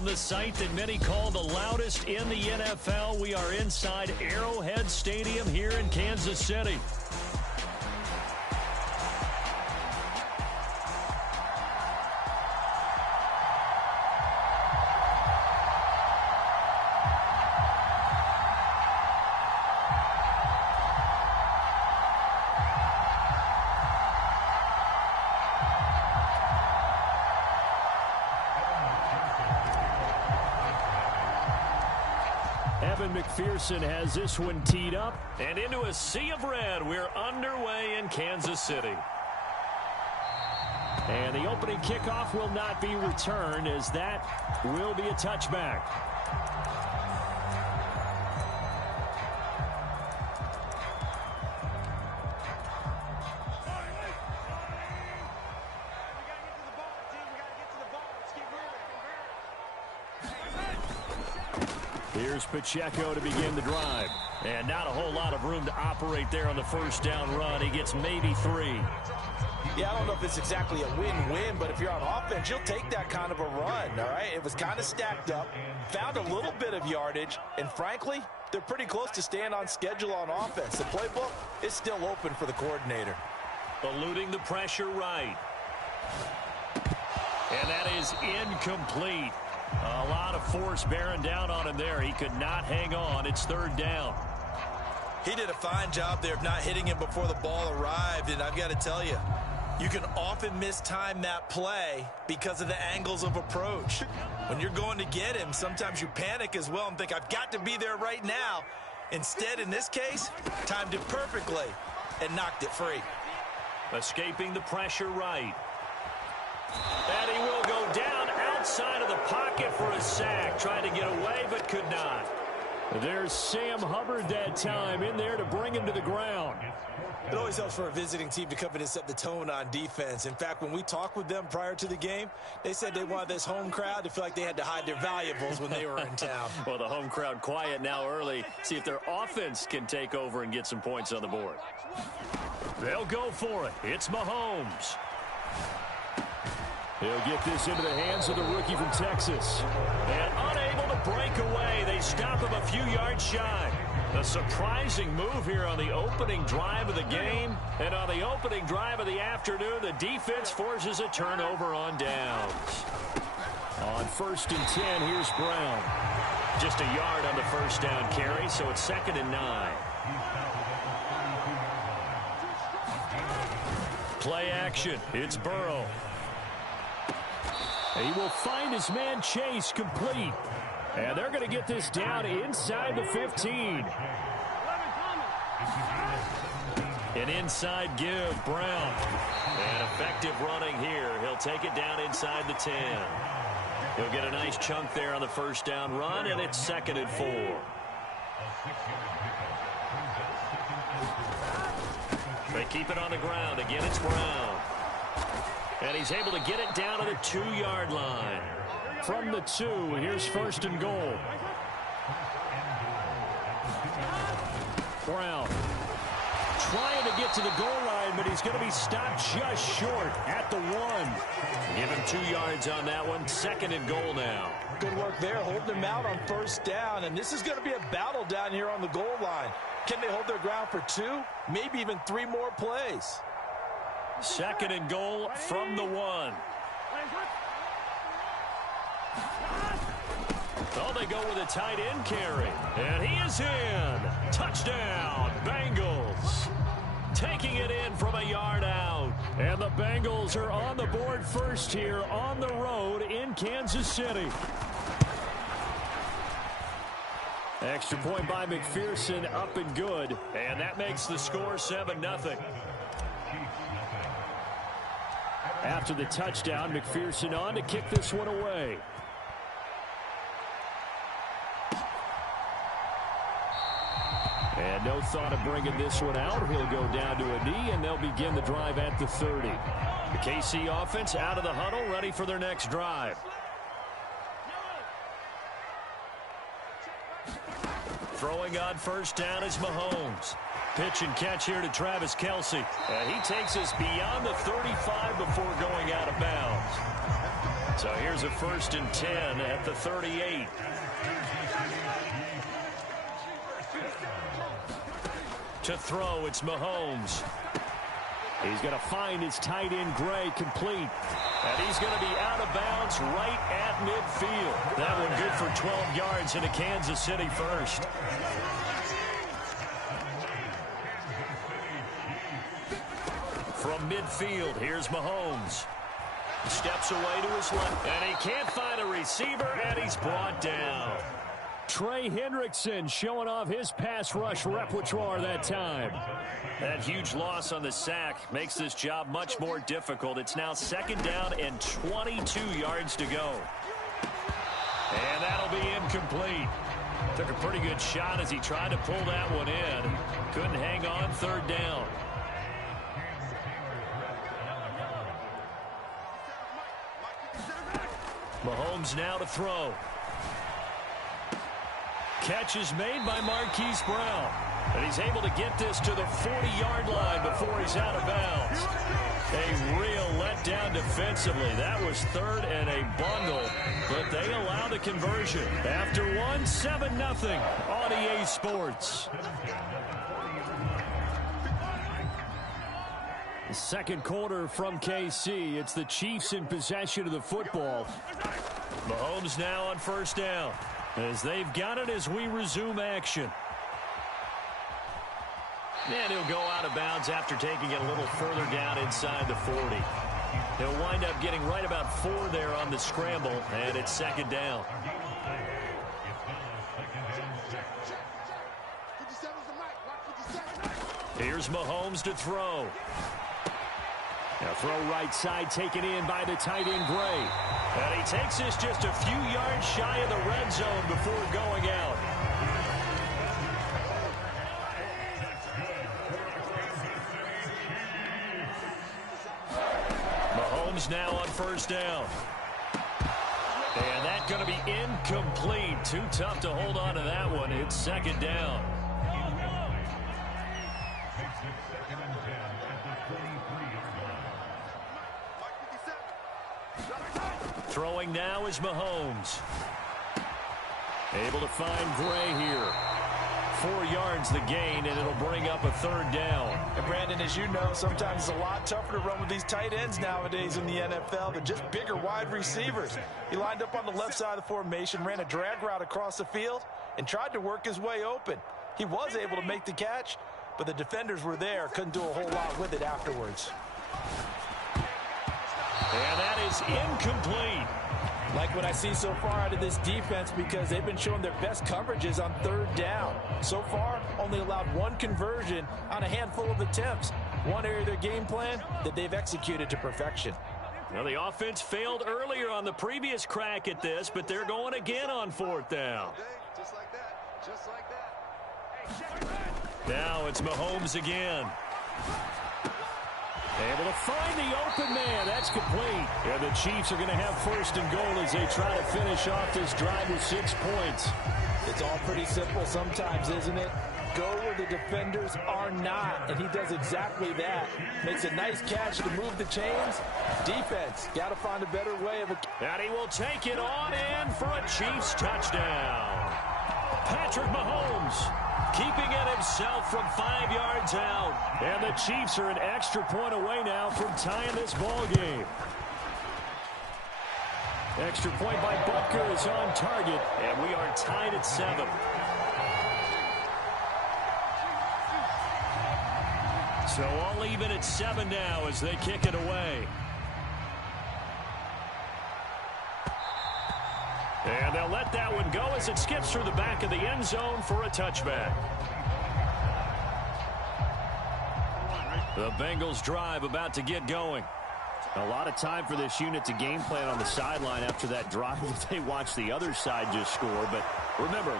From the site that many call the loudest in the NFL, we are inside Arrowhead Stadium here in Kansas City. McPherson has this one teed up, and into a sea of red. We're underway in Kansas City. And the opening kickoff will not be returned, as that will be a touchback. Here's Pacheco to begin the drive. And not a whole lot of room to operate there on the first down run. He gets maybe 3. Yeah, I don't know if it's exactly a win-win, but if you're on offense, you'll take that kind of a run, all right? It was kind of stacked up, found a little bit of yardage, and frankly, they're pretty close to staying on schedule on offense. The playbook is still open for the coordinator. Eluding the pressure right. And that is incomplete. A lot of force bearing down on him there. He could not hang on. It's 3rd down. He did a fine job there of not hitting him before the ball arrived, and I've got to tell you, you can often mistime that play because of the angles of approach. When you're going to get him, sometimes you panic as well and think, I've got to be there right now. Instead, in this case, timed it perfectly and knocked it free. Escaping the pressure right. And he will go down outside of the pocket for a sack. Trying to get away, but could not. There's Sam Hubbard that time in there to bring him to the ground. It always helps for a visiting team to come in and set the tone on defense. In fact, when we talked with them prior to the game, they said they wanted this home crowd to feel like they had to hide their valuables when they were in town. Well, the home crowd quiet now early. See if their offense can take over and get some points on the board. They'll go for it. It's Mahomes. He'll get this into the hands of the rookie from Texas. And unable to break away. They stop him a few yards shy. A surprising move here on the opening drive of the game. And on the opening drive of the afternoon, the defense forces a turnover on downs. On 1st and 10, here's Brown. Just a yard on the first down carry, so it's 2nd and 9. Play action. It's Burrow. He will find his man Chase complete. And they're going to get this down inside the 15. An inside give, Brown. And effective running here. He'll take it down inside the 10. He'll get a nice chunk there on the first down run, and it's 2nd and 4. They keep it on the ground. Again, it's Brown. And he's able to get it down to the 2-yard line. From the 2, here's 1st and goal. Brown trying to get to the goal line, but he's going to be stopped just short at the 1. Give him 2 yards on that one. 2nd and goal now. Good work there, holding them out on 1st down. And this is going to be a battle down here on the goal line. Can they hold their ground for 2, maybe even 3 more plays? 2nd and goal from the 1. Oh, they go with a tight end carry. And he is in. Touchdown, Bengals. Taking it in from a yard out. And the Bengals are on the board first here on the road in Kansas City. Extra point by McPherson, up and good. And that makes the score 7-0. After the touchdown, McPherson on to kick this one away. And no thought of bringing this one out. He'll go down to a knee, and they'll begin the drive at the 30. The KC offense out of the huddle, ready for their next drive. Throwing on 1st down is Mahomes. Pitch and catch here to Travis Kelce. He takes us beyond the 35 before going out of bounds. So here's a 1st and 10 at the 38. To throw, it's Mahomes. He's going to find his tight end, Gray, complete. And he's going to be out of bounds right at midfield. That one good for 12 yards into Kansas City first. From midfield, here's Mahomes. Steps away to his left, and he can't find a receiver, and he's brought down. Trey Hendrickson showing off his pass rush repertoire that time. That huge loss on the sack makes this job much more difficult. It's now 2nd down and 22 yards to go. And that'll be incomplete. Took a pretty good shot as he tried to pull that one in. Couldn't hang on 3rd down. Mahomes now to throw. Catch is made by Marquise Brown. And he's able to get this to the 40-yard line before he's out of bounds. A real letdown defensively. That was 3rd and a bundle, but they allow the conversion. After one, 7-0 on EA Sports. The 2nd quarter from KC. It's the Chiefs in possession of the football. Mahomes now on 1st down as they've got it as we resume action. And he'll go out of bounds after taking it a little further down inside the 40. He'll wind up getting right about 4 there on the scramble, and it's 2nd down. Here's Mahomes to throw. Now throw right side taken in by the tight end Gray. And he takes this just a few yards shy of the red zone before going out. Mahomes now on 1st down. And that's going to be incomplete. Too tough to hold on to that one. It's 2nd down. Throwing now is Mahomes. Able to find Gray here. 4 yards the gain, and it'll bring up a 3rd down. And Brandon, as you know, sometimes it's a lot tougher to run with these tight ends nowadays in the NFL than just bigger wide receivers. He lined up on the left side of the formation, ran a drag route across the field, and tried to work his way open. He was able to make the catch, but the defenders were there, couldn't do a whole lot with it afterwards. And that is incomplete. Like what I see so far out of this defense, because they've been showing their best coverages on 3rd down. So far, only allowed 1 conversion on a handful of attempts. One area of their game plan that they've executed to perfection. Now the offense failed earlier on the previous crack at this, but they're going again on 4th down. Just like that. Just like that. Now it's Mahomes again. Able to find the open man. That's complete. And the Chiefs are going to have 1st and goal as they try to finish off this drive with 6 points. It's all pretty simple sometimes, isn't it? Go where the defenders are not, and he does exactly that. Makes a nice catch to move the chains. Defense, got to find a better way of it. And he will take it on in for a Chiefs touchdown. Patrick Mahomes keeping it himself from 5 yards out. And the Chiefs are an extra point away now from tying this ball game. Extra point by Butker is on target, and we are tied at 7. So all even at 7 now as they kick it away. And they'll let that one go as it skips through the back of the end zone for a touchback. The Bengals drive about to get going. A lot of time for this unit to game plan on the sideline after that drive that they watched the other side just score. But remember,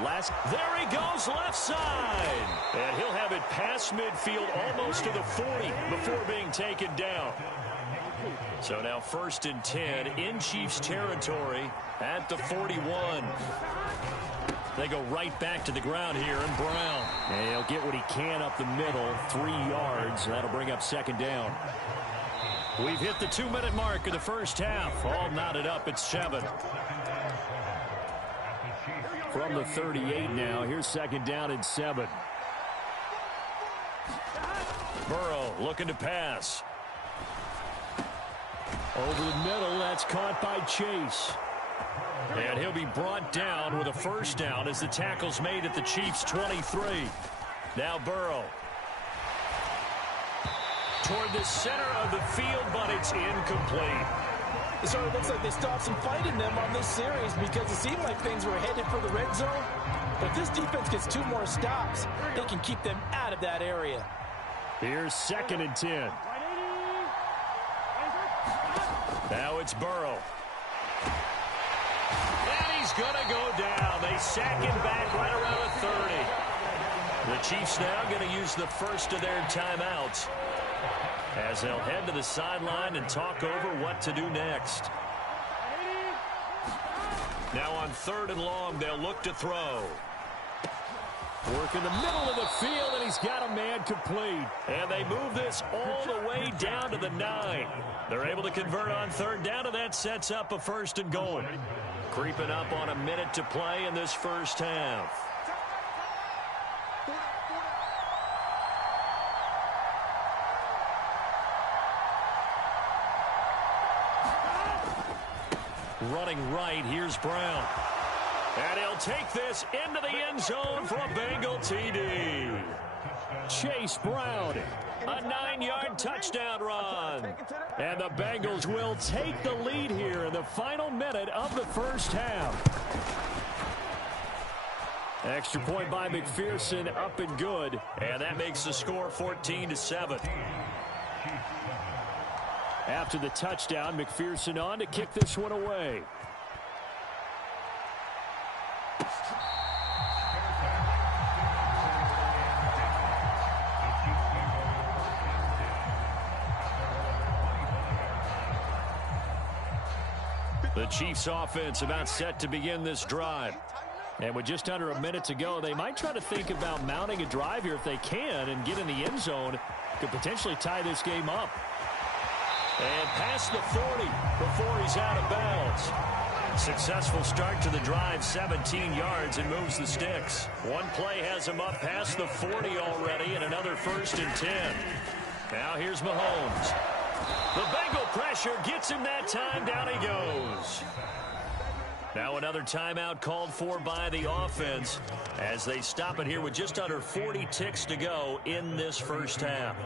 there he goes left side. And he'll have it past midfield almost to the 40 before being taken down. So now 1st and 10 in Chiefs territory at the 41. They go right back to the ground here, and Brown. And he'll get what he can up the middle, 3 yards. That'll bring up 2nd down. We've hit the 2-minute mark of the first half. All knotted up at 7. From the 38 now, here's second down and 7. Burrow looking to pass. Over the middle, that's caught by Chase. And he'll be brought down with a first down as the tackle's made at the Chiefs' 23. Now Burrow. Toward the center of the field, but it's incomplete. It sort of looks like they stopped some fight in them on this series because it seemed like things were headed for the red zone. But if this defense gets 2 more stops, they can keep them out of that area. Here's second and 10. Now it's Burrow. And he's going to go down. They sack him back right around the 30. The Chiefs now going to use the first of their timeouts as they'll head to the sideline and talk over what to do next. Now on 3rd and long, they'll look to throw. Work in the middle of the field, and he's got a man complete. And they move this all the way down to the 9. They're able to convert on 3rd down, and that sets up a 1st and goal. Creeping up on a minute to play in this first half. Running right, here's Brown. And he'll take this into the end zone for a Bengal TD. Chase Brown, a 9-yard touchdown run. And the Bengals will take the lead here in the final minute of the first half. Extra point by McPherson, up and good. And that makes the score 14-7. After the touchdown, McPherson on to kick this one away. The Chiefs offense about set to begin this drive. And with just under a minute to go, they might try to think about mounting a drive here if they can and get in the end zone. Could potentially tie this game up. And past the 40 before he's out of bounds. Successful start to the drive, 17 yards, and moves the sticks. One play has him up past the 40 already, and another 1st and 10. Now here's Mahomes. The Bengal pressure gets him that time. Down he goes. Now another timeout called for by the offense as they stop it here with just under 40 ticks to go in this first half.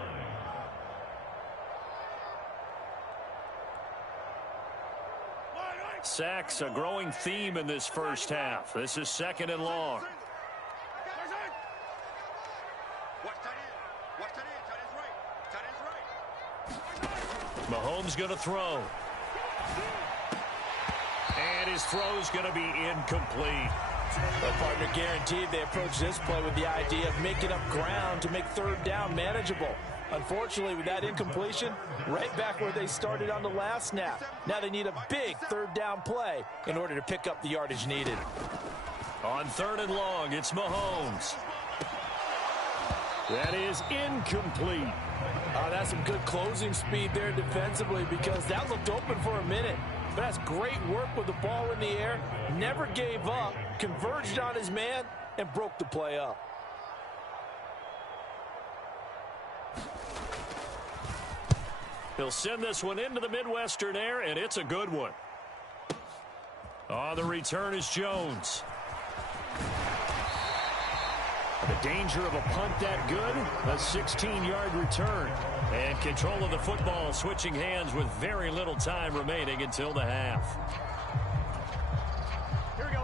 Sacks, a growing theme in this first half. This is 2nd and long. Mahomes going to throw. And his throw's going to be incomplete. The partner guaranteed they approach this play with the idea of making up ground to make 3rd down manageable. Unfortunately, with that incompletion, right back where they started on the last snap. Now they need a big 3rd down play in order to pick up the yardage needed. On 3rd and long, it's Mahomes. That is incomplete. That's some good closing speed there defensively because that looked open for a minute. But that's great work with the ball in the air. Never gave up, converged on his man, and broke the play up. He'll send this one into the Midwestern air, and it's a good one. On the return is Jones. The danger of a punt that good, a 16-yard return. And control of the football switching hands with very little time remaining until the half. Here we go.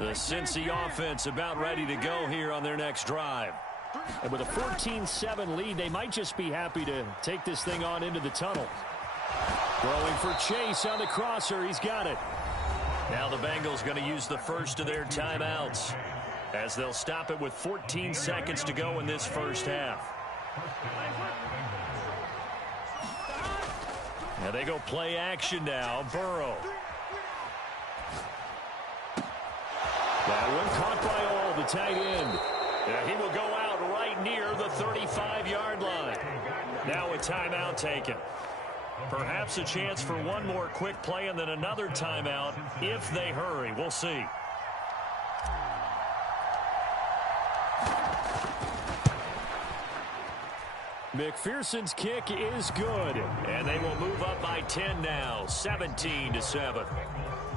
The Cincy offense about ready to go here on their next drive. And with a 14-7 lead, they might just be happy to take this thing on into the tunnel. Throwing for Chase on the crosser. He's got it. Now the Bengals going to use the first of their timeouts as they'll stop it with 14 seconds to go in this first half. Now they go play action now. Burrow. That one caught by All, the tight end. He will go out right near the 35-yard line. Now a timeout taken. Perhaps a chance for one more quick play and then another timeout if they hurry. We'll see. McPherson's kick is good, and they will move up by 10 now, 17-7.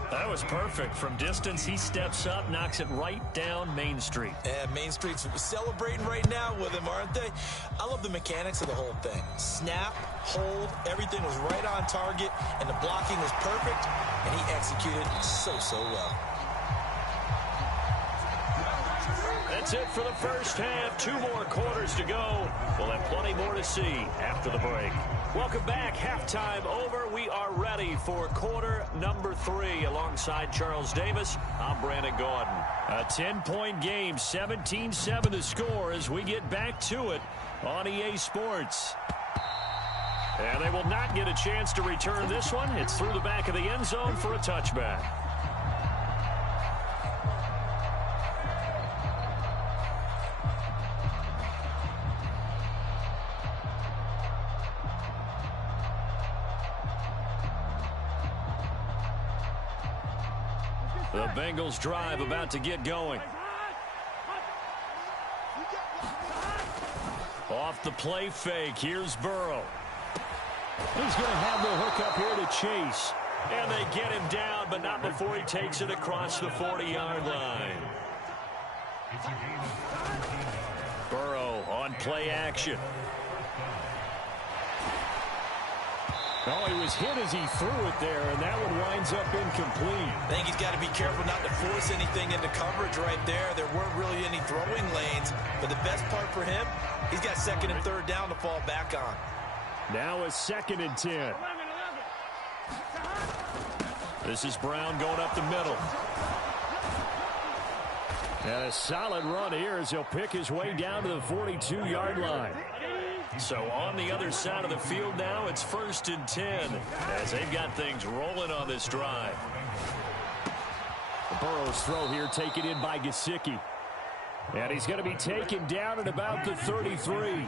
That was perfect. From distance, he steps up, knocks it right down Main Street. And Main Street's celebrating right now with him, aren't they? I love the mechanics of the whole thing. Snap, hold, everything was right on target, and the blocking was perfect, and he executed so well. That's it for the first half. 2 more quarters to go. We'll have plenty more to see after the break. Welcome back. Halftime over. We are ready for quarter number 3. Alongside Charles Davis, I'm Brandon Gordon. A 10-point game, 17-7 the score as we get back to it on EA Sports. And they will not get a chance to return this one. It's through the back of the end zone for a touchback. The Bengals drive about to get going. Off the play fake, here's Burrow. He's going to have the hook up here to Chase. And they get him down, but not before he takes it across the 40-yard line. Burrow on play action. Oh, he was hit as he threw it there, and that one winds up incomplete. I think he's got to be careful not to force anything into coverage right there. There weren't really any throwing lanes, but the best part for him, he's got 2nd and 3rd down to fall back on. Now a 2nd and 10. This is Brown going up the middle. And a solid run here as he'll pick his way down to the 42-yard line. So on the other side of the field now, it's 1st and 10 as they've got things rolling on this drive. Burrow's throw here taken in by Gesicki. And he's going to be taken down at about the 33.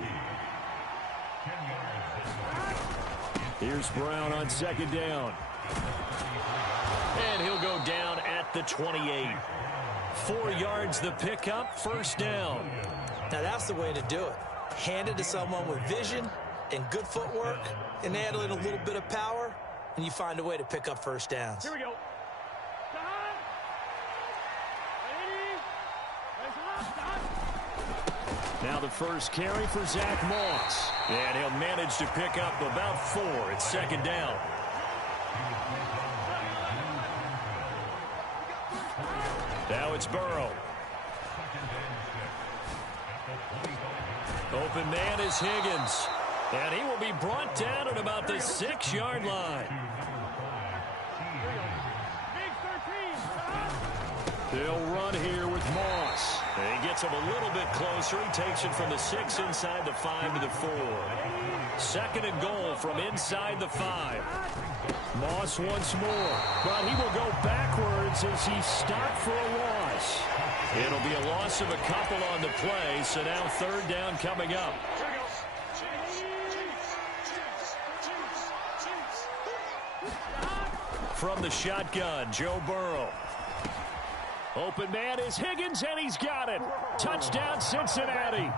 Here's Brown on 2nd down. And he'll go down at the 28. 4 yards the pickup, 1st down. Now that's the way to do it. Hand it to someone with vision and good footwork, and add in a little bit of power, and you find a way to pick up 1st downs. Here we go. Now the first carry for Zach Moss. And he'll manage to pick up about 4. It's 2nd down. Now it's Burrow. Open man is Higgins. And he will be brought down at about the 6-yard line. They'll run here with Moss. And he gets him a little bit closer. He takes it from the 6 inside the 5 to the 4. 2nd and goal from inside the 5. Moss once more. But he will go backwards as he's stopped for a loss. It'll be a loss of a couple on the play, so now 3rd down coming up. From the shotgun, Joe Burrow. Open man is Higgins, and he's got it. Touchdown, Cincinnati.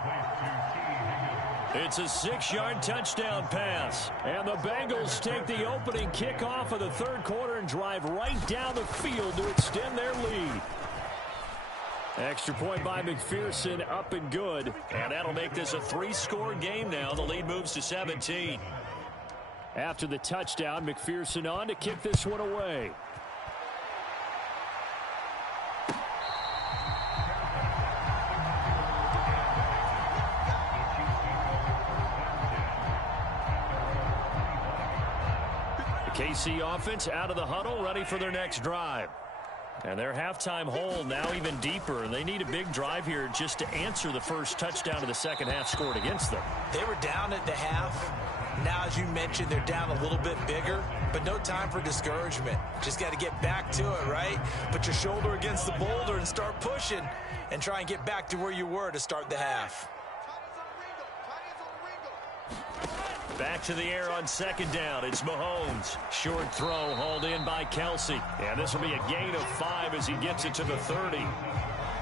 It's a 6-yard touchdown pass. And the Bengals take the opening kickoff of the 3rd quarter and drive right down the field to extend their lead. Extra point by McPherson, up and good. And that'll make this a 3-score game now. The lead moves to 17. After the touchdown, McPherson on to kick this one away. The KC offense out of the huddle, ready for their next drive. And their halftime hole now even deeper, and they need a big drive here just to answer the first touchdown of the 2nd half scored against them. They were down at the half. Now, as you mentioned, they're down a little bit bigger, but no time for discouragement. Just got to get back to it, right? Put your shoulder against the boulder and start pushing and try and get back to where you were to start the half. Back to the air on second down. It's Mahomes. Short throw hauled in by Kelsey. And this will be a gain of 5 as he gets it to the 30.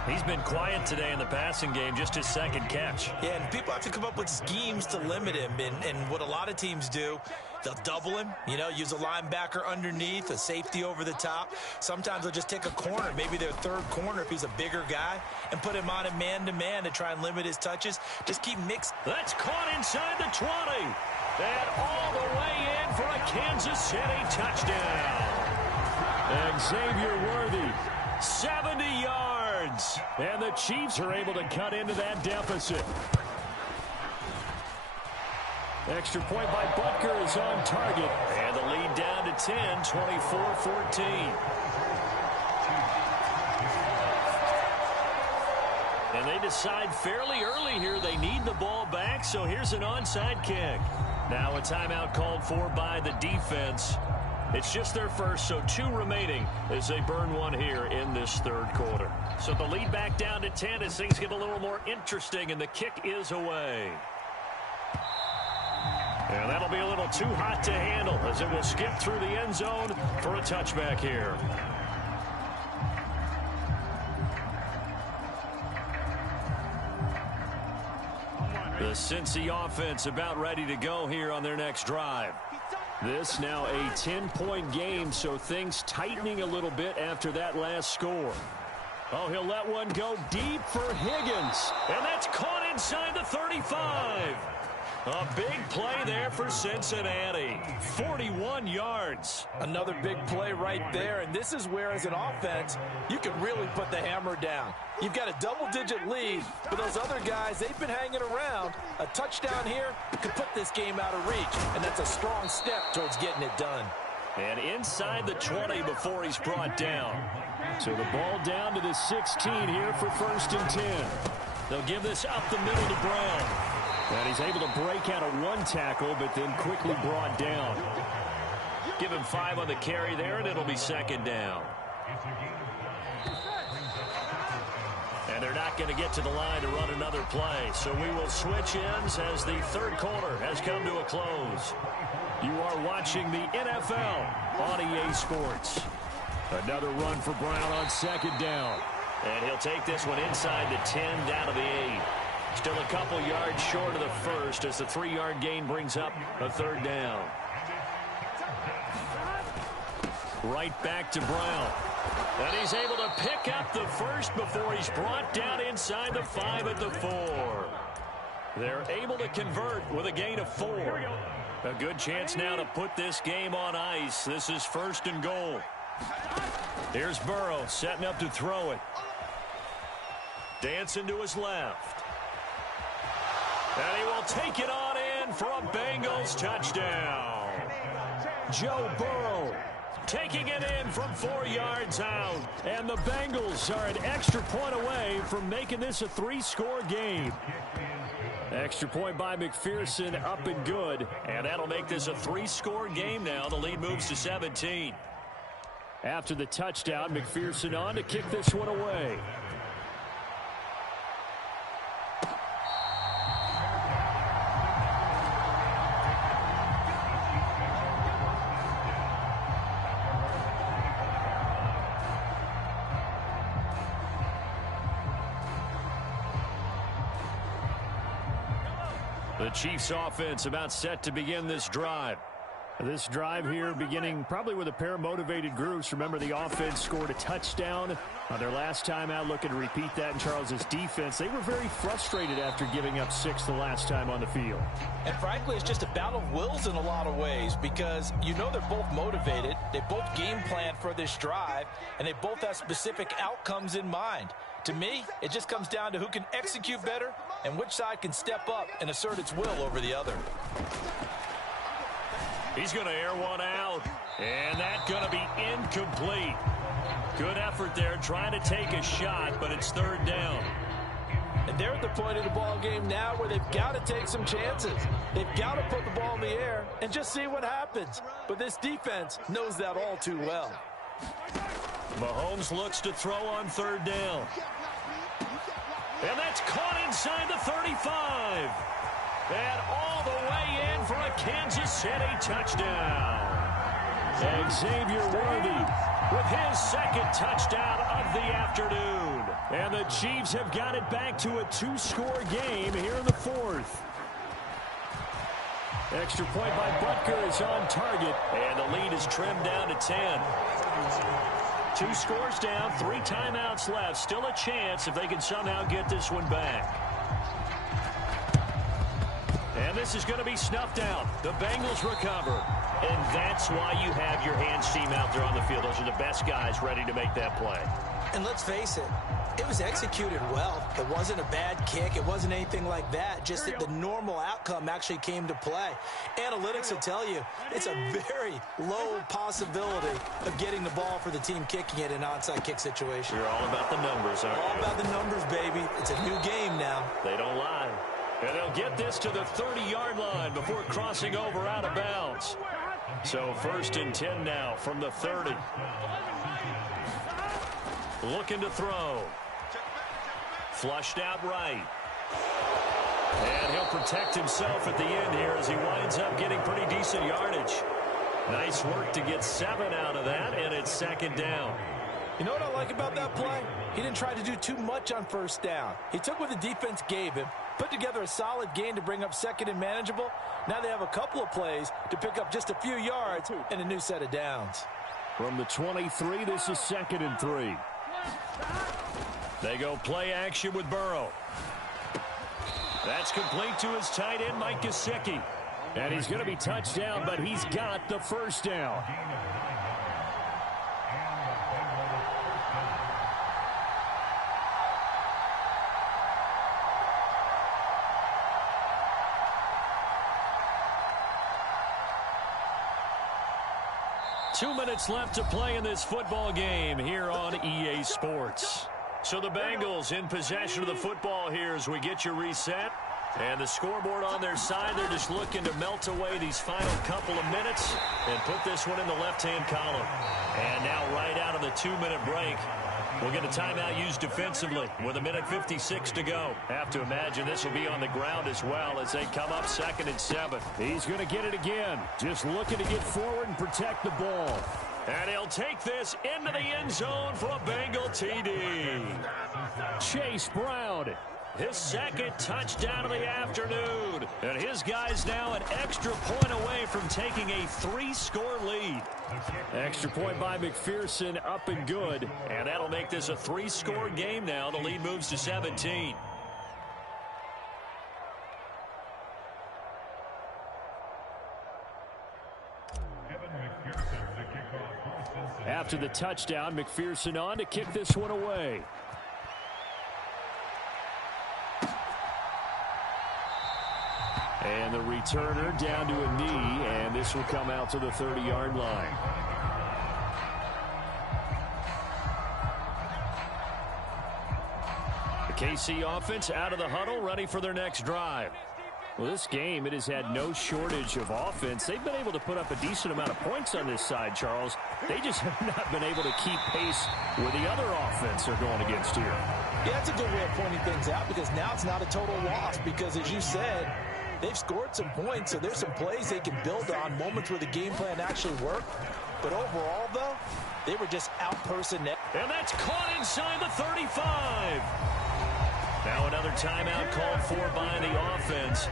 He's been quiet today in the passing game, just his second catch. Yeah, and people have to come up with schemes to limit him. And what a lot of teams do, they'll double him, use a linebacker underneath, a safety over the top. Sometimes they'll just take a corner, maybe their third corner if he's a bigger guy, and put him on a man-to-man to try and limit his touches. Just keep mixing. That's caught inside the 20. And all the way in for a Kansas City touchdown. Xavier Worthy, 70 yards. And the Chiefs are able to cut into that deficit. Extra point by Butker is on target. And the lead down to 10, 24-14. And they decide fairly early here they need the ball back, so here's an onside kick. Now a timeout called for by the defense. It's just their first, so 2 remaining as they burn 1 here in this third quarter. So the lead back down to 10 as things get a little more interesting, and the kick is away. And that'll be a little too hot to handle as it will skip through the end zone for a touchback here. The Cincy offense about ready to go here on their next drive. This now a 10-point game, so things tightening a little bit after that last score. Oh, he'll let one go deep for Higgins. And that's caught inside the 35. A big play there for Cincinnati. 41 yards. Another big play right there, and this is where, as an offense, you can really put the hammer down. You've got a double-digit lead, but those other guys, they've been hanging around. A touchdown here could put this game out of reach, and that's a strong step towards getting it done. And inside the 20 before he's brought down. So the ball down to the 16 here for 1st and 10. They'll give this up the middle to Brown. And he's able to break out of 1 tackle, but then quickly brought down. Give him 5 on the carry there, and it'll be 2nd down. And they're not going to get to the line to run another play. So we will switch ends as the third quarter has come to a close. You are watching the NFL on EA Sports. Another run for Brown on 2nd down. And he'll take this one inside the 10 down to the 8. Still a couple yards short of the first as the 3-yard gain brings up a 3rd down. Right back to Brown. And he's able to pick up the first before he's brought down inside the 5 at the 4. They're able to convert with a gain of 4. A good chance now to put this game on ice. This is 1st and goal. Here's Burrow setting up to throw it. Dancing to his left. And he will take it on in for a Bengals touchdown. Joe Burrow taking it in from 4 yards out. And the Bengals are an extra point away from making this a 3-score game. Extra point by McPherson, up and good. And that'll make this a 3-score game now. The lead moves to 17. After the touchdown, McPherson on to kick this one away. The Chiefs offense about set to begin this drive. This drive here beginning probably with a pair of motivated groups. Remember, the offense scored a touchdown on their last time out, looking to repeat that in Charles's defense. They were very frustrated after giving up 6 the last time on the field. And frankly, it's just a battle of wills in a lot of ways because they're both motivated. They both game plan for this drive, and they both have specific outcomes in mind. To me, it just comes down to who can execute better and which side can step up and assert its will over the other. He's going to air one out, and that's going to be incomplete. Good effort there trying to take a shot, but it's 3rd down. And they're at the point of the ball game now where they've got to take some chances. They've got to put the ball in the air and just see what happens. But this defense knows that all too well. Mahomes looks to throw on 3rd down. And that's caught inside the 35. And all the way in for a Kansas City touchdown. Xavier Worthy with his second touchdown of the afternoon. And the Chiefs have got it back to a 2-score game here in the fourth. Extra point by Butker is on target, and the lead is trimmed down to 10. 2 scores down, 3 timeouts left. Still a chance if they can somehow get this one back. And this is going to be snuffed out. The Bengals recover. And that's why you have your hands team out there on the field. Those are the best guys ready to make that play. And let's face it, it was executed well. It wasn't a bad kick. It wasn't anything like that. Just that the normal outcome actually came to play. Analytics will tell you it's a very low possibility of getting the ball for the team kicking it in an onside kick situation. You're all about the numbers, aren't you? All about the numbers, baby. It's a new game now. They don't lie. And they'll get this to the 30-yard line before crossing over out of bounds. So 1st and 10 now from the 30. Looking to throw. Flushed out right. And he'll protect himself at the end here as he winds up getting pretty decent yardage. Nice work to get 7 out of that, and it's 2nd down. You know what I like about that play? He didn't try to do too much on 1st down. He took what the defense gave him, put together a solid gain to bring up 2nd and manageable. Now they have a couple of plays to pick up just a few yards and a new set of downs. From the 23, this is 2nd and 3. They go play action with Burrow. That's complete to his tight end, Mike Gesicki. And he's going to be touched down, but he's got the 1st down. Two minutes left to play in this football game here on EA Sports. So the Bengals in possession of the football here as we get you reset. And the scoreboard on their side, they're just looking to melt away these final couple of minutes and put this one in the left-hand column. And now right out of the 2-minute break, we'll get a timeout used defensively with 1:56 to go. Have to imagine this will be on the ground as well as they come up 2nd and 7. He's going to get it again. Just looking to get forward and protect the ball. And he'll take this into the end zone for a Bengal TD. Chase Brown, his 2nd touchdown of the afternoon. And his guy's now an extra point away from taking a 3-score lead. Extra point by McPherson, up and good. And that'll make this a 3-score game now. The lead moves to 17. After the touchdown, McPherson on to kick this one away. And the returner down to a knee, and this will come out to the 30-yard line. The KC offense out of the huddle, ready for their next drive. Well, this game, it has had no shortage of offense. They've been able to put up a decent amount of points on this side, Charles. They just have not been able to keep pace with the other offense they're going against here. Yeah, that's a good way of pointing things out because now it's not a total loss because, as you said, they've scored some points, so there's some plays they can build on, moments where the game plan actually worked. But overall, though, they were just out-personnel. And that's caught inside the 35. Now another timeout called for by the offense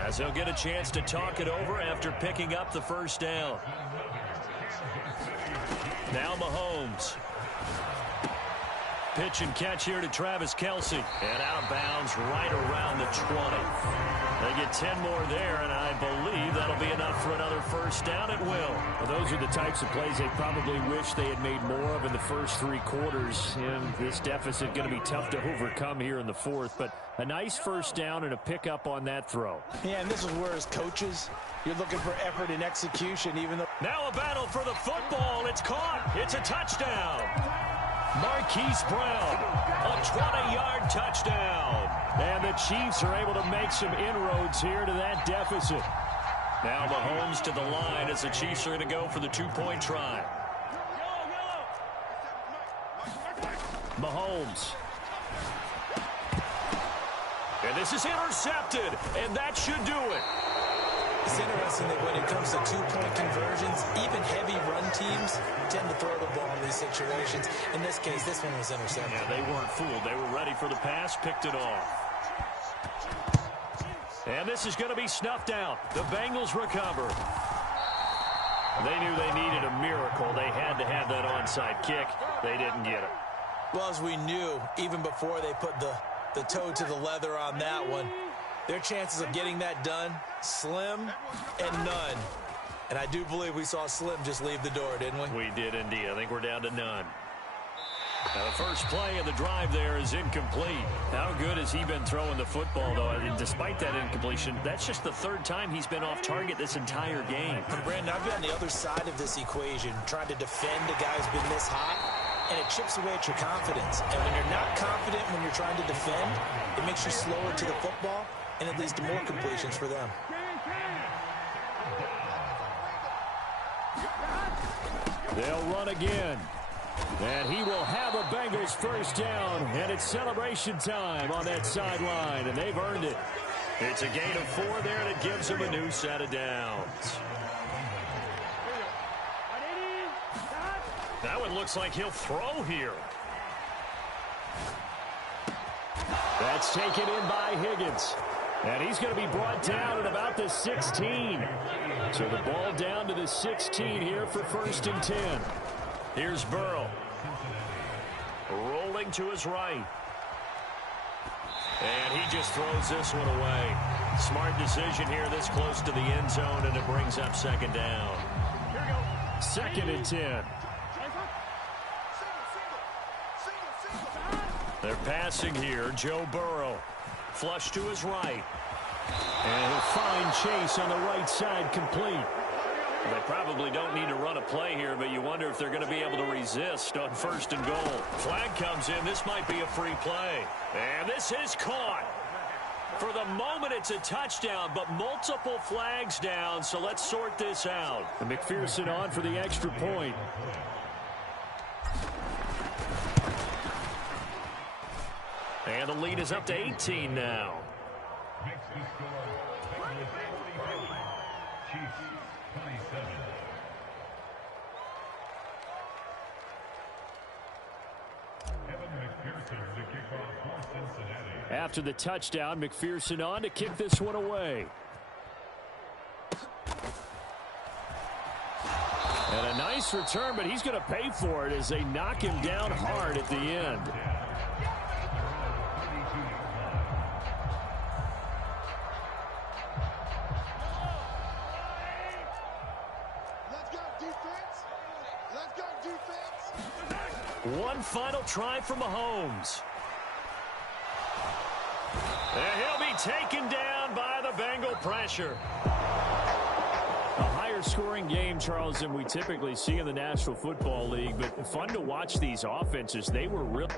as they'll get a chance to talk it over after picking up the 1st down. Now Mahomes. Pitch and catch here to Travis Kelce. And out of bounds right around the 20. They get 10 more there, and I believe that'll be enough for another 1st down at will. Well, those are the types of plays they probably wish they had made more of in the first 3 quarters. And this deficit going to be tough to overcome here in the 4th. But a nice 1st down and a pickup on that throw. Yeah, and this is where, as coaches, you're looking for effort and execution, even though... Now a battle for the football. It's caught. It's a touchdown. Marquise Brown, a 20-yard touchdown. And the Chiefs are able to make some inroads here to that deficit. Now Mahomes to the line as the Chiefs are going to go for the 2-point try. Mahomes. And this is intercepted, and that should do it. It's interesting that when it comes to two-point conversions, even heavy run teams tend to throw the ball in these situations. In this case, this one was intercepted. Yeah, they weren't fooled. They were ready for the pass, picked it off. And this is going to be snuffed out. The Bengals recover. They knew they needed a miracle. They had to have that onside kick. They didn't get it. Well, as we knew, even before they put the toe to the leather on that one, their chances of getting that done, slim and none. And I do believe we saw Slim just leave the door, didn't we? We did indeed. I think we're down to none. Now, the first play of the drive there is incomplete. How good has he been throwing the football, though? And despite that incompletion, that's just the third time he's been off target this entire game. And Brandon, I've been on the other side of this equation, trying to defend a guy who's been this hot, and it chips away at your confidence. And when you're not confident when you're trying to defend, it makes you slower to the football, and it leads to more completions for them. They'll run again. And he will have a Bengals first down, and it's celebration time on that sideline, and they've earned it. It's a gain of 4 there, and it gives them a new set of downs. That one looks like he'll throw here. That's taken in by Higgins. And he's going to be brought down at about the 16. So the ball down to the 16 here for 1st and 10. Here's Burrow. Rolling to his right. And he just throws this one away. Smart decision here this close to the end zone, and it brings up 2nd down. 2nd and 10. They're passing here. Joe Burrow. Flush to his right. And a fine chase on the right side, complete. They probably don't need to run a play here, but you wonder if they're going to be able to resist on 1st and goal. Flag comes in. This might be a free play. And this is caught. For the moment, it's a touchdown, but multiple flags down, so let's sort this out. And McPherson on for the extra point. And the lead is up to 18 now. After the touchdown, McPherson on to kick this one away. And a nice return, but he's going to pay for it as they knock him down hard at the end. One final try from Mahomes. And he'll be taken down by the Bengal pressure. A higher scoring game, Charles, than we typically see in the National Football League, but fun to watch these offenses. They were real.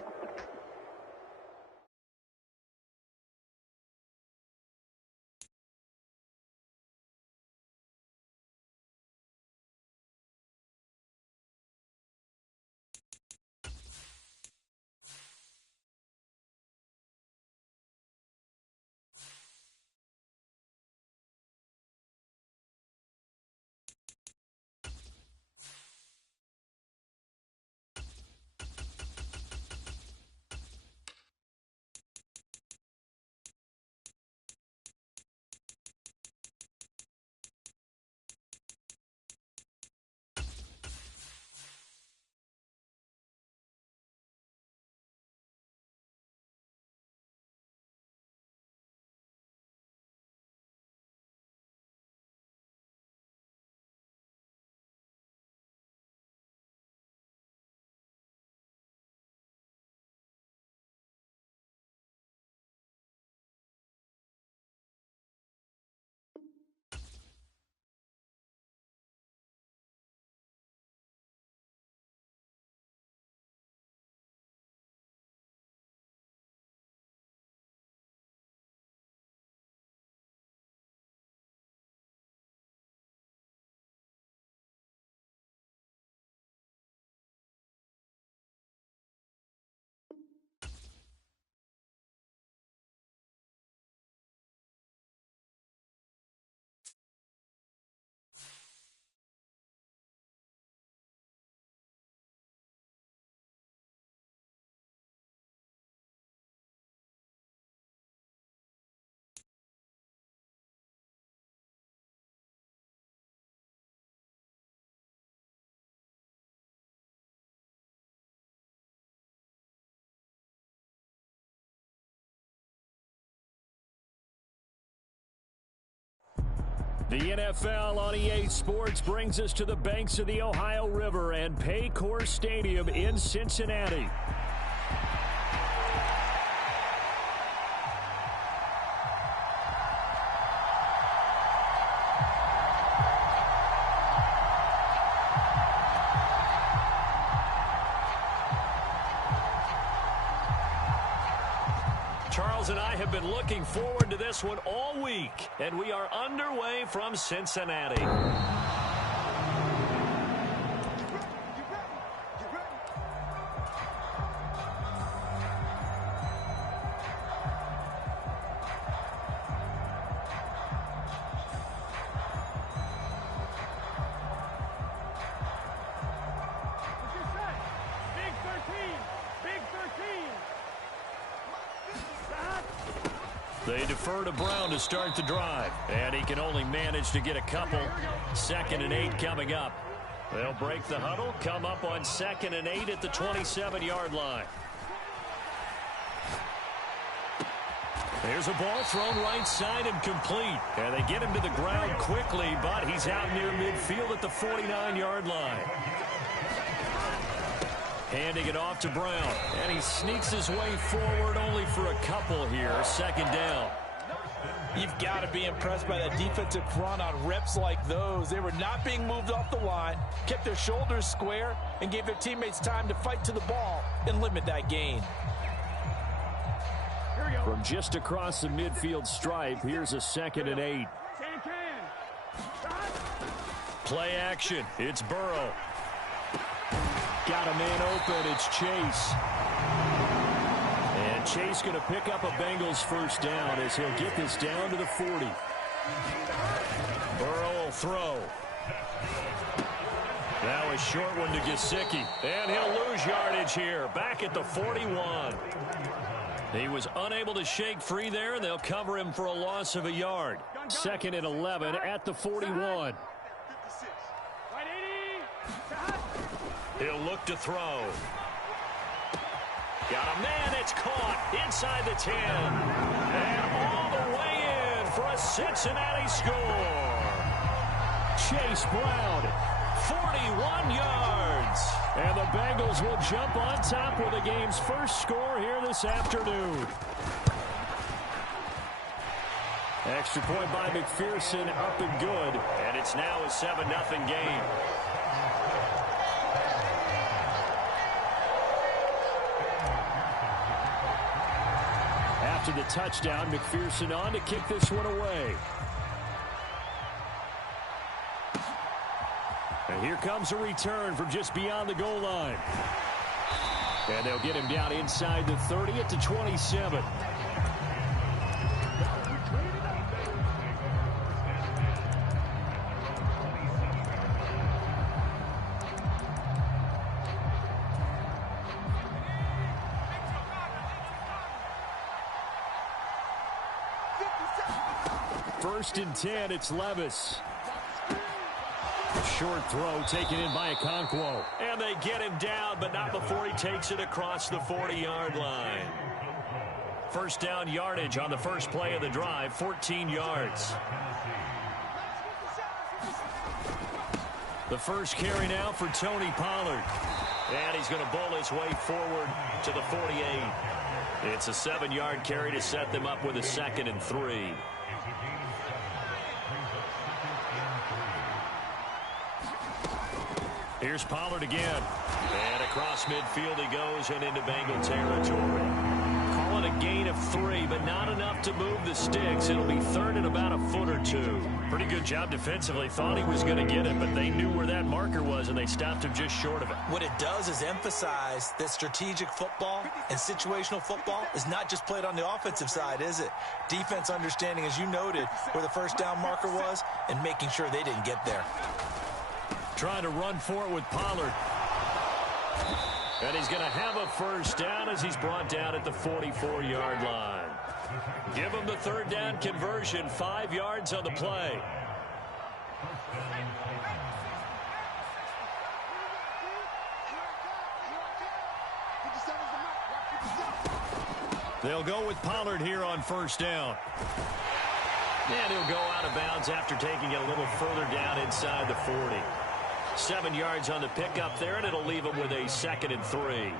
The NFL on EA Sports brings us to the banks of the Ohio River and Paycor Stadium in Cincinnati. Charles and I have been looking forward to this one all week, and we are underway from Cincinnati. They defer to Brown to start the drive, and he can only manage to get a couple. 2nd and 8 coming up. They'll break the huddle, come up on 2nd and 8 at the 27-yard line. There's a ball thrown right side and complete. And they get him to the ground quickly, but he's out near midfield at the 49-yard line. Handing it off to Brown, and he sneaks his way forward only for a couple here. 2nd down. You've got to be impressed by that defensive front on reps like those. They were not being moved off the line, kept their shoulders square, and gave their teammates time to fight to the ball and limit that gain. From just across the midfield stripe, here's a 2nd and 8. Play action. It's Burrow. Got a man open. It's Chase. And Chase going to pick up a Bengals first down as he'll get this down to the 40. Burrow will throw. Now a short one to Gesicki. And he'll lose yardage here. Back at the 41. He was unable to shake free there, and they'll cover him for a loss of a yard. 2nd and 11 at the 41. He'll look to throw. Got a man. It's caught inside the 10. And all the way in for a Cincinnati score. Chase Brown, 41 yards. And the Bengals will jump on top with the game's first score here this afternoon. Extra point by McPherson, up and good. And it's now a 7-0 game. After the touchdown, McPherson on to kick this one away. And here comes a return from just beyond the goal line. And they'll get him down inside the 30 at the 27. First and 10, it's Levis. Short throw taken in by Okonkwo. And they get him down, but not before he takes it across the 40-yard line. First down yardage on the first play of the drive, 14 yards. The first carry now for Tony Pollard. And he's going to bowl his way forward to the 48. It's a 7-yard carry to set them up with a 2nd and 3. Here's Pollard again. And across midfield he goes and into Bengal territory. Call it a gain of 3, but not enough to move the sticks. It'll be 3rd and about a foot or 2. Pretty good job defensively. Thought he was going to get it, but they knew where that marker was, and they stopped him just short of it. What it does is emphasize that strategic football and situational football is not just played on the offensive side, is it? Defense understanding, as you noted, where the first down marker was and making sure they didn't get there. Trying to run for it with Pollard. And he's going to have a first down as he's brought down at the 44-yard line. Give him the 3rd down conversion, 5 yards on the play. They'll go with Pollard here on first down. And he'll go out of bounds after taking it a little further down inside the 40. 7 yards on the pickup there, and it'll leave him with a 2nd and 3.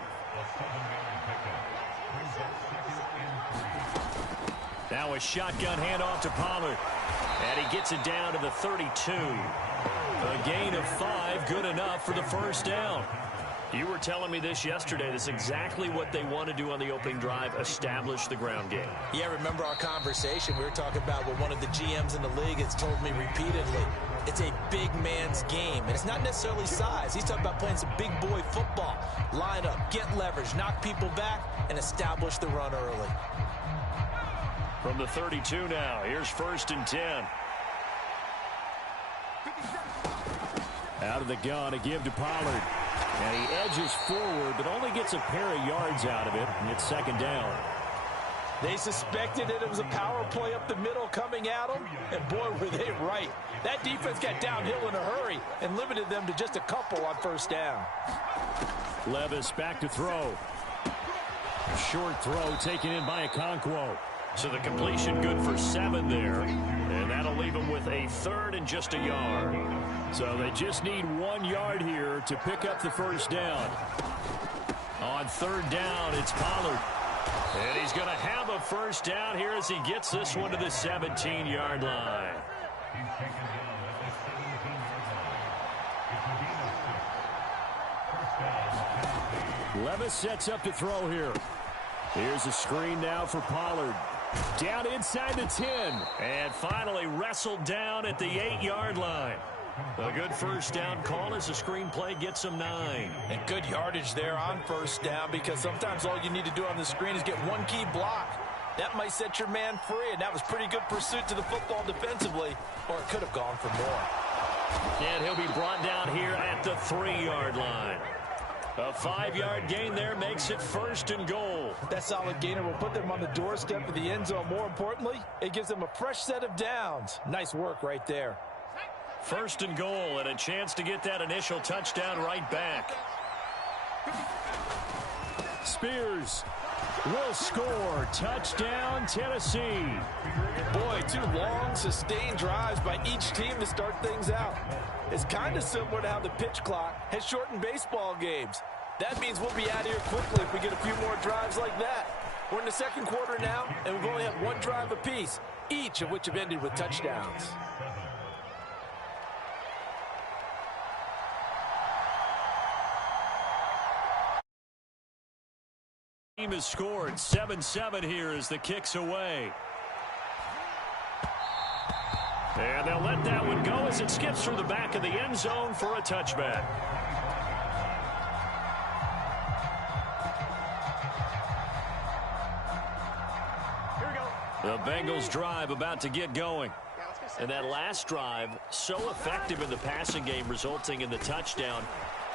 Now a shotgun handoff to Pollard. And he gets it down to the 32. A gain of 5, good enough for the first down. You were telling me this yesterday. That's exactly what they want to do on the opening drive, establish the ground game. Yeah, remember our conversation. We were talking about what one of the GMs in the league has told me repeatedly. It's a big man's game, and it's not necessarily size. He's talking about playing some big boy football. Line up, get leverage, knock people back, and establish the run early. From the 32 now, here's 1st and 10. Out of the gun, a give to Pollard. And he edges forward, but only gets a pair of yards out of it, and it's 2nd down. They suspected it was a power play up the middle coming at them, and boy, were they right. That defense got downhill in a hurry and limited them to just a couple on 1st down. Levis back to throw. A short throw taken in by Okonkwo. So the completion good for 7 there, and that'll leave them with a 3rd and just a yard. So they just need 1 yard here to pick up the first down. On 3rd down, it's Pollard. And he's going to have a first down here as he gets this one to the 17-yard line. Levis sets up to throw here. Here's a screen now for Pollard. Down inside the 10. And finally wrestled down at the 8-yard line. A good first down call as the screen play gets him 9. And good yardage there on 1st down, because sometimes all you need to do on the screen is get one key block. That might set your man free, and that was pretty good pursuit to the football defensively, or it could have gone for more. And he'll be brought down here at the 3-yard line. A 5-yard gain there makes it 1st and goal. That solid gainer will put them on the doorstep of the end zone. More importantly, it gives them a fresh set of downs. Nice work right there. 1st and goal, and a chance to get that initial touchdown right back. Spears will score. Touchdown, Tennessee. Boy, 2 long, sustained drives by each team to start things out. It's kind of similar to how the pitch clock has shortened baseball games. That means we'll be out of here quickly if we get a few more drives like that. We're in the 2nd quarter now, and we've only had 1 drive apiece, each of which have ended with touchdowns. Team has scored 7-7 here as the kick's away. And they'll let that one go as it skips through the back of the end zone for a touchback. Here we go. The Bengals drive about to get going. And that last drive, so effective in the passing game, resulting in the touchdown.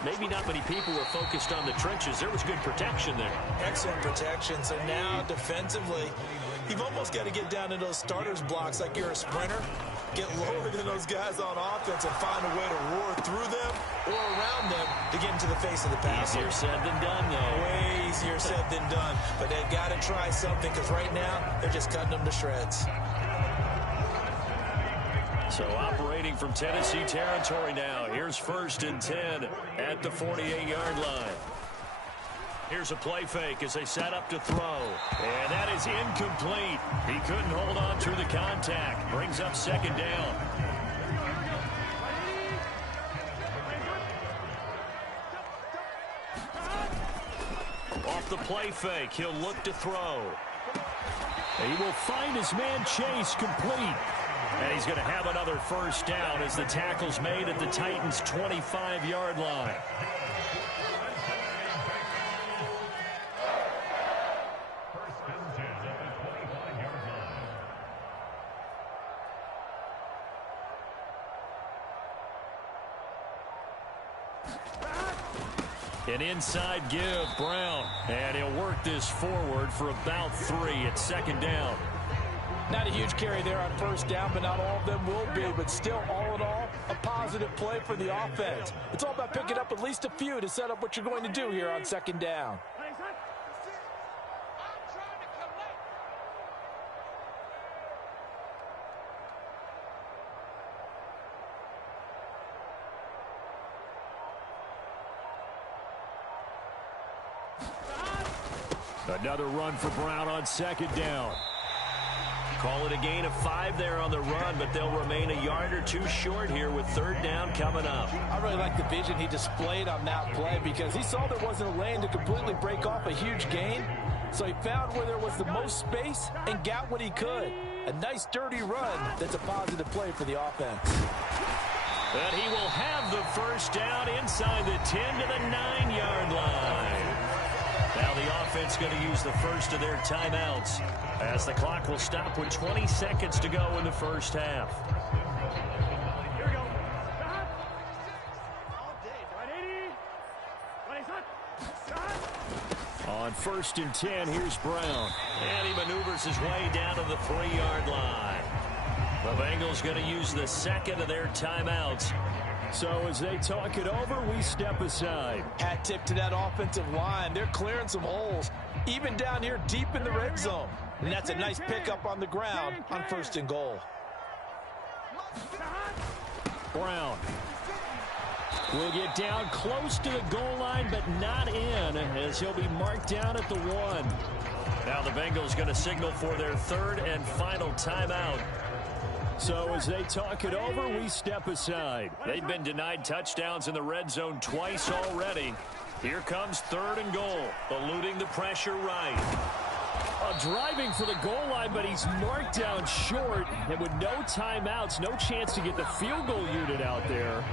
Maybe not many people were focused on the trenches. There was good protection there. Excellent protection. So now defensively, you've almost got to get down to those starters blocks like you're a sprinter. Get lower than those guys on offense and find a way to roar through them or around them to get into the face of the passer. Easier said than done, though. Way easier said than done. But they've got to try something, because right now they're just cutting them to shreds. So operating from Tennessee territory now. Here's 1st and 10 at the 48-yard line. Here's a play fake as they set up to throw. And that is incomplete. He couldn't hold on through the contact. Brings up 2nd down. Off the play fake, he'll look to throw. He will find his man Chase complete. And he's going to have another first down as the tackle's made at the Titans' 25-yard line. An inside give, Brown. And he'll work this forward for about 3 at 2nd down. Not a huge carry there on 1st down, but not all of them will be. But still, all in all, a positive play for the offense. It's all about picking up at least a few to set up what you're going to do here on 2nd down. Another run for Brown on second down. Call it a gain of 5 there on the run, but they'll remain a yard or two short here with third down coming up. I really like the vision he displayed on that play because he saw there wasn't a lane to completely break off a huge gain. So he found where there was the most space and got what he could. A nice, dirty run that's a positive play for the offense. But he will have the first down inside the 10 to the 9-yard line. Now the offense going to use the first of their timeouts as the clock will stop with 20 seconds to go in the first half. Here we go. On first and 10, here's Brown. And he maneuvers his way down to the 3-yard line. The Bengals going to use the second of their timeouts. So as they talk it over, we step aside. Hat tip to that offensive line. They're clearing some holes, even down here deep in the red zone. And that's a nice pickup on the ground on first and goal. Brown will get down close to the goal line, but not in, as he'll be marked down at the 1. Now the Bengals going to signal for their third and final timeout. So as they talk it over, we step aside. They've been denied touchdowns in the red zone twice already. Here comes third and goal, eluding the pressure right. Driving for the goal line, but he's marked down short. And with no timeouts, no chance to get the field goal unit out there.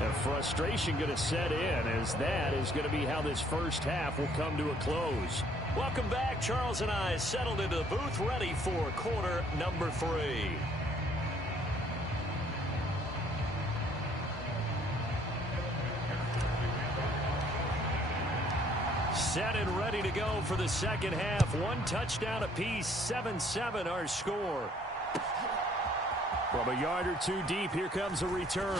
And frustration going to set in, as that is going to be how this first half will come to a close. Welcome back. Charles and I settled into the booth, ready for quarter number 3. Set and ready to go for the second half. 1 touchdown apiece, 7-7 our score. From a yard or 2 deep, here comes a return.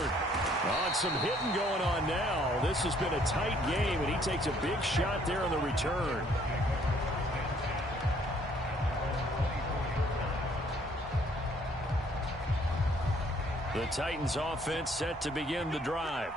Some hitting going on now. This has been a tight game, and he takes a big shot there on the return. The Titans offense set to begin the drive.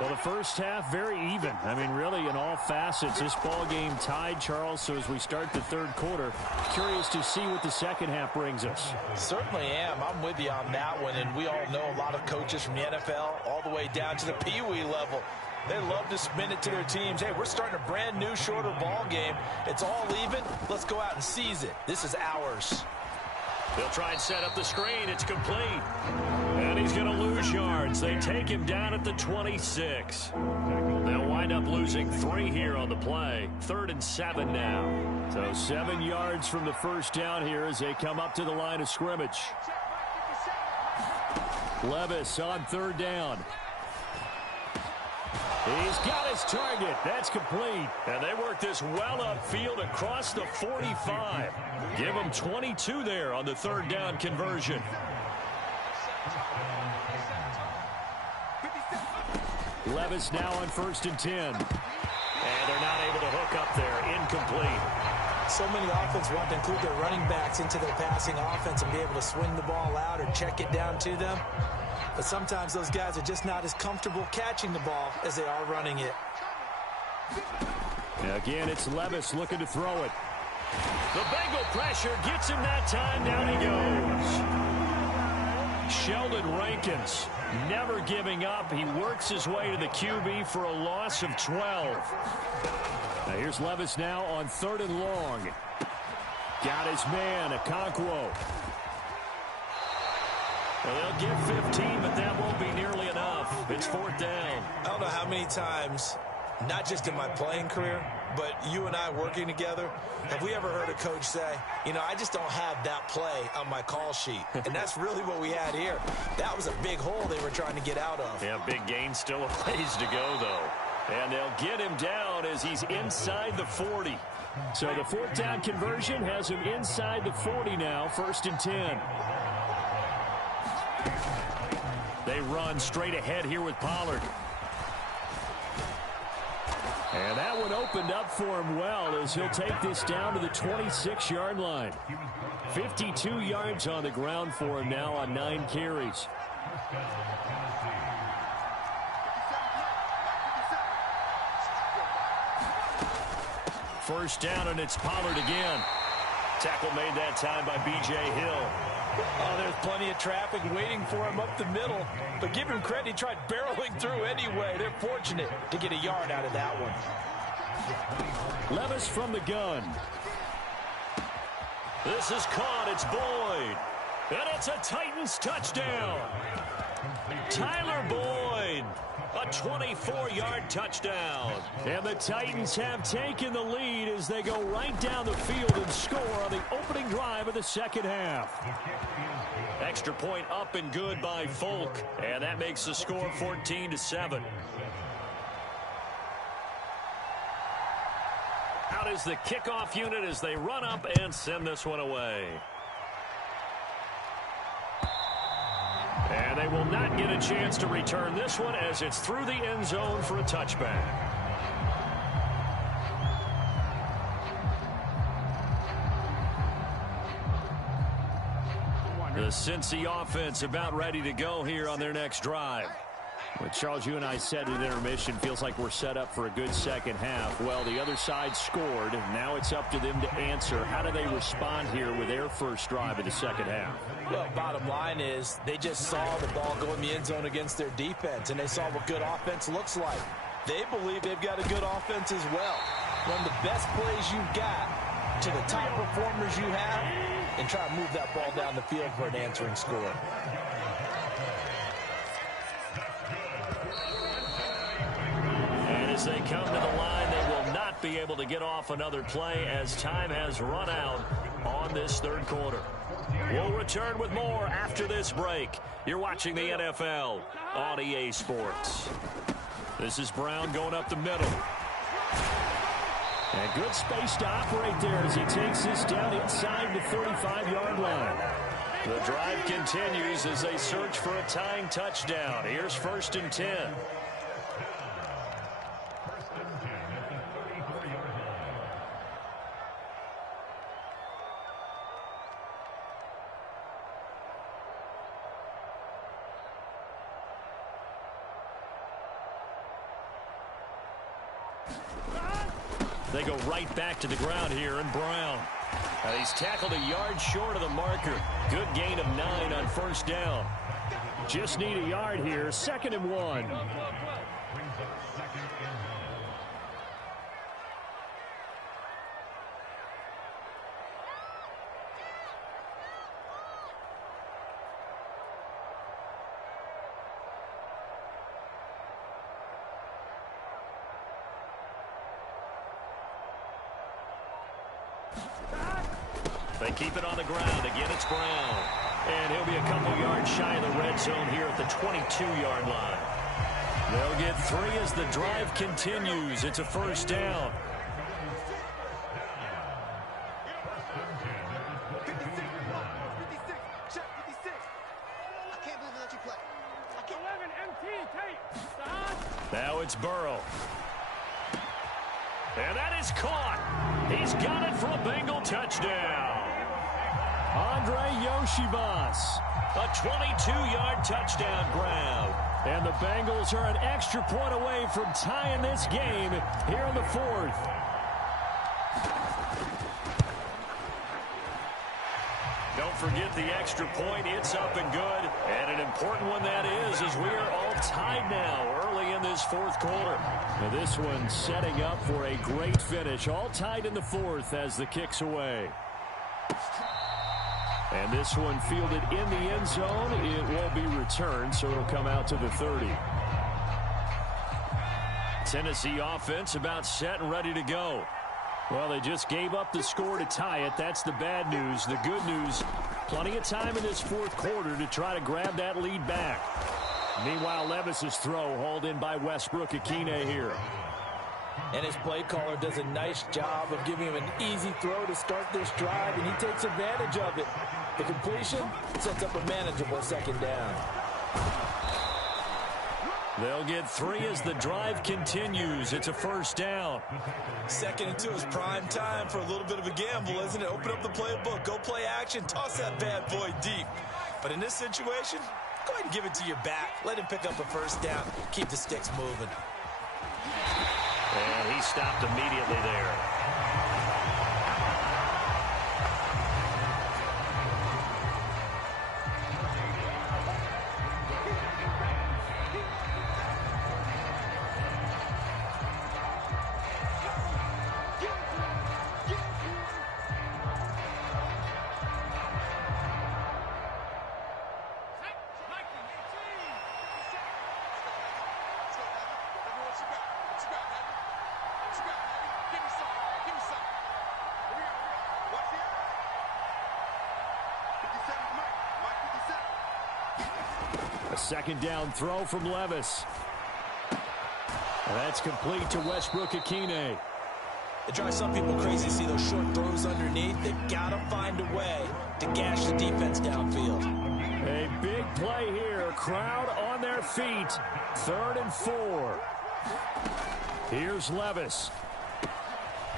Well, the first half, very even. I mean, really, in all facets, this ball game tied, Charles. So as we start the third quarter, curious to see what the second half brings us. Certainly am. I'm with you on that one. And we all know a lot of coaches from the NFL all the way down to the Pee Wee level. They love to spin it to their teams. Hey, we're starting a brand new, shorter ball game. It's all even. Let's go out and seize it. This is ours. They'll try and set up the screen. It's complete. And he's going to lose yards. They take him down at the 26. They'll wind up losing 3 here on the play. 3rd and 7 now. So 7 yards from the first down here as they come up to the line of scrimmage. Levis on 3rd down. He's got his target. That's complete. And they work this well upfield across the 45. Give them 22 there on the 3rd down conversion. Levis now on 1st and 10. And they're not able to hook up there. Incomplete. So many offenses want to include their running backs into their passing offense and be able to swing the ball out or check it down to them. But sometimes those guys are just not as comfortable catching the ball as they are running it. Again, it's Levis looking to throw it. The Bengal pressure gets him that time. Down he goes. Sheldon Rankins never giving up. He works his way to the QB for a loss of 12. Now here's Levis now on 3rd and long. Got his man, Okonkwo. Well, they'll get 15, but that won't be nearly enough. It's 4th down. I don't know how many times, not just in my playing career, but you and I working together, have we ever heard a coach say, you know, I just don't have that play on my call sheet. And that's really what we had here. That was a big hole they were trying to get out of. Yeah, big gain, still a ways to go, though. And they'll get him down as he's inside the 40. So the 4th down conversion has him inside the 40 now, 1st and 10. They run straight ahead here with Pollard. And that one opened up for him well as he'll take this down to the 26-yard line. 52 yards on the ground for him now on 9 carries. First down, and it's Pollard again. Tackle made that time by B.J. Hill. Oh, there's plenty of traffic waiting for him up the middle. But give him credit, he tried barreling through anyway. They're fortunate to get a yard out of that one. Levis from the gun. This is caught. It's Boyd. And it's a Titans touchdown. Tyler Boyd. A 24-yard touchdown. And the Titans have taken the lead as they go right down the field and score on the opening drive of the second half. Extra point up and good by Folk. And that makes the score 14-7. Out is the kickoff unit as they run up and send this one away. And they will not get a chance to return this one as it's through the end zone for a touchback. The Cincy offense about ready to go here on their next drive. Well, Charles, you and I said at intermission, feels like we're set up for a good second half. Well, the other side scored. Now it's up to them to answer. How do they respond here with their first drive of the second half? Well, bottom line is they just saw the ball go in the end zone against their defense, and they saw what good offense looks like. They believe they've got a good offense as well. Run the best plays you've got to the top performers you have and try to move that ball down the field for an answering score. As they come to the line, they will not be able to get off another play as time has run out on this third quarter. We'll return with more after this break. You're watching the NFL on EA Sports. This is Brown going up the middle. And good space to operate there as he takes this down inside the 35-yard line. The drive continues as they search for a tying touchdown. Here's 1st and 10. They go right back to the ground here, and Brown. He's tackled a yard short of the marker. Good gain of 9 on first down. Just need a yard here. 2nd and 1. They keep it on the ground. Again, it's Brown. And he'll be a couple yards shy of the red zone here at the 22-yard line. They'll get 3 as the drive continues. It's a first down. Now it's Burrow. And that is caught. He's got it for a Bengal touchdown. Andre Yoshibas, a 22-yard touchdown grab. And the Bengals are an extra point away from tying this game here in the 4th. Don't forget the extra point. It's up and good. And an important one that is, as we are all tied now early in this 4th quarter. Now this one setting up for a great finish. All tied in the 4th as the kick's away. And this one fielded in the end zone. It will be returned, so it'll come out to the 30. Tennessee offense about set and ready to go. Well, they just gave up the score to tie it. That's the bad news. The good news, plenty of time in this 4th quarter to try to grab that lead back. Meanwhile, Levis's throw hauled in by Westbrook-Akine here. And his play caller does a nice job of giving him an easy throw to start this drive, and he takes advantage of it. The completion sets up a manageable 2nd down. They'll get 3 as the drive continues. It's a first down. 2nd and 2 is prime time for a little bit of a gamble, isn't it? Open up the playbook, go play action, toss that bad boy deep. But in this situation, go ahead and give it to your back. Let him pick up a first down. Keep the sticks moving. And he stopped immediately there. second down throw from Levis. That's complete to Westbrook-Ikhine. It drives some people crazy to see those short throws underneath. They've got to find a way to gash the defense downfield. A big play here. Crowd on their feet. 3rd and 4. Here's Levis.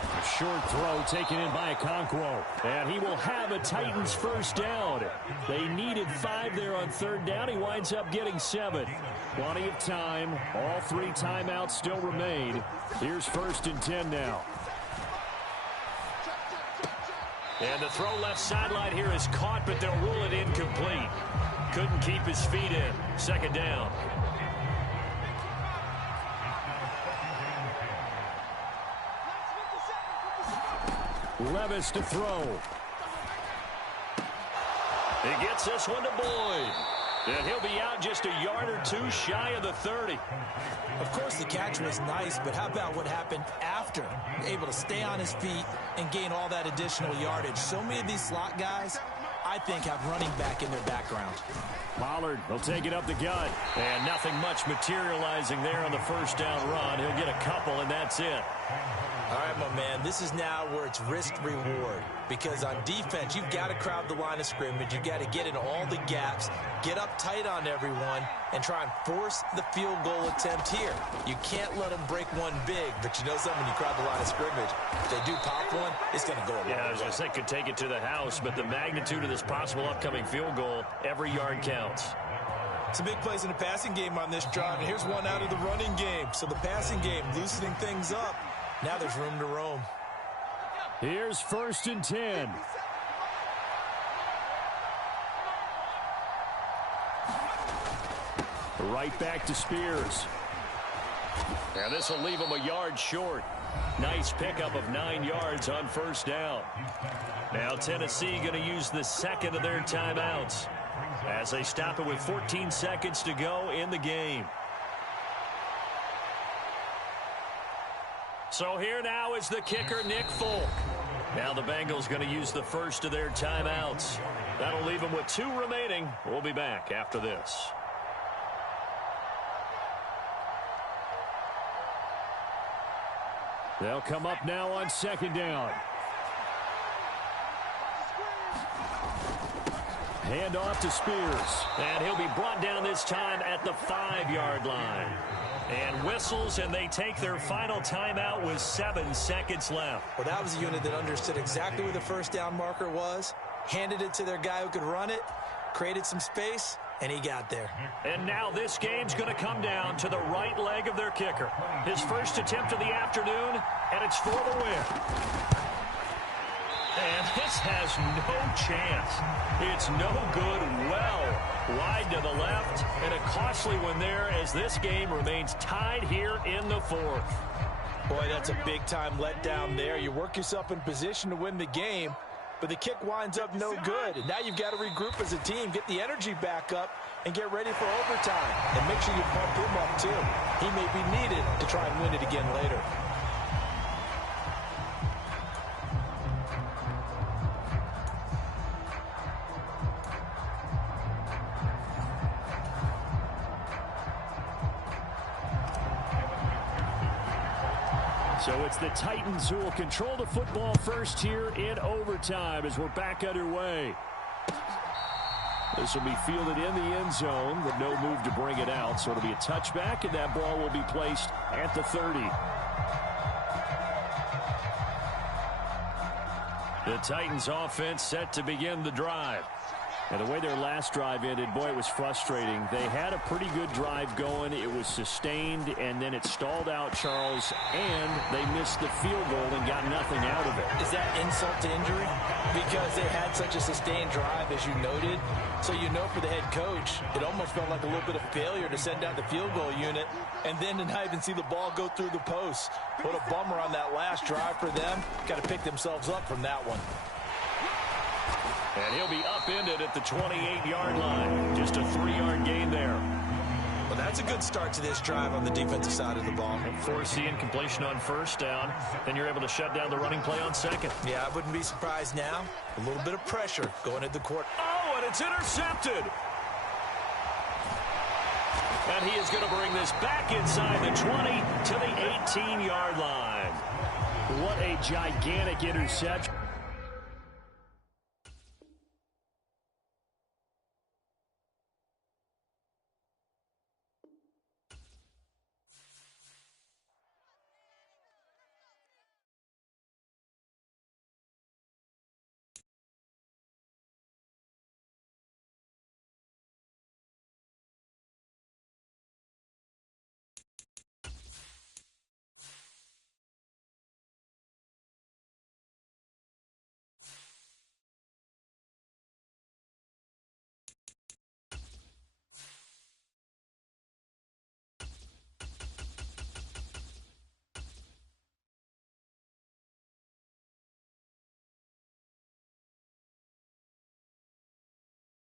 A short throw taken in by Okonkwo. And he will have a Titans first down. They needed 5 there on 3rd down. He winds up getting 7. Plenty of time. All 3 timeouts still remain. Here's 1st and 10 now. And the throw left sideline here is caught, but they'll rule it incomplete. Couldn't keep his feet in. 2nd down. Levis to throw. He gets this one to Boyd. And he'll be out just a yard or 2 shy of the 30. Of course, the catch was nice, but how about what happened after? Able to stay on his feet and gain all that additional yardage. So many of these slot guys, I think, have running back in their background. Pollard will take it up the gut. And nothing much materializing there on the first down run. He'll get a couple, and that's it. All right, my man, this is now where it's risk-reward. Because on defense, you've got to crowd the line of scrimmage. You've got to get in all the gaps, get up tight on everyone, and try and force the field goal attempt here. You can't let them break one big, but you know something, when you crowd the line of scrimmage, if they do pop one, it's going to go a long way. Yeah, I was going to say, could take it to the house, but the magnitude of this possible upcoming field goal, every yard counts. Some big plays in the passing game on this drive, and here's one out of the running game. So the passing game loosening things up. Now there's room to roam. Here's 1st and 10. Right back to Spears. And this will leave him a yard short. Nice pickup of 9 yards on 1st down. Now Tennessee going to use the 2nd of their timeouts as they stop it with 14 seconds to go in the game. So here now is the kicker, Nick Folk. Now the Bengals going to use the 1st of their timeouts. That'll leave them with 2 remaining. We'll be back after this. They'll come up now on 2nd down. Hand off to Spears. And he'll be brought down this time at the 5-yard line. And whistles, and they take their final timeout with 7 seconds left. Well, that was a unit that understood exactly where the first down marker was, handed it to their guy who could run it, created some space, and he got there. And now this game's going to come down to the right leg of their kicker. His first attempt of the afternoon, and it's for the win. And this has no chance. It's no good. Well, wide to the left, and a costly one there as this game remains tied here in the 4th. Boy, that's a big-time letdown there. You work yourself in position to win the game, but the kick winds up no good. And now you've got to regroup as a team, get the energy back up, and get ready for overtime. And make sure you pump him up, too. He may be needed to try and win it again later. So it's the Titans who will control the football first here in overtime as we're back underway. This will be fielded in the end zone with no move to bring it out. So it'll be a touchback, and that ball will be placed at the 30. The Titans offense set to begin the drive. And the way their last drive ended, boy, it was frustrating. They had a pretty good drive going. It was sustained, and then it stalled out, Charles, and they missed the field goal and got nothing out of it. Is that insult to injury? Because they had such a sustained drive, as you noted. So you know for the head coach, it almost felt like a little bit of failure to send out the field goal unit and then to not even see the ball go through the post. What a bummer on that last drive for them. Got to pick themselves up from that one. And he'll be upended at the 28-yard line. Just a 3-yard gain there. Well, that's a good start to this drive on the defensive side of the ball. And force the incompletion on first down. Then you're able to shut down the running play on second. Yeah, I wouldn't be surprised now. A little bit of pressure going at the court. Oh, and it's intercepted. And he is going to bring this back inside the 20 to the 18-yard line. What a gigantic interception.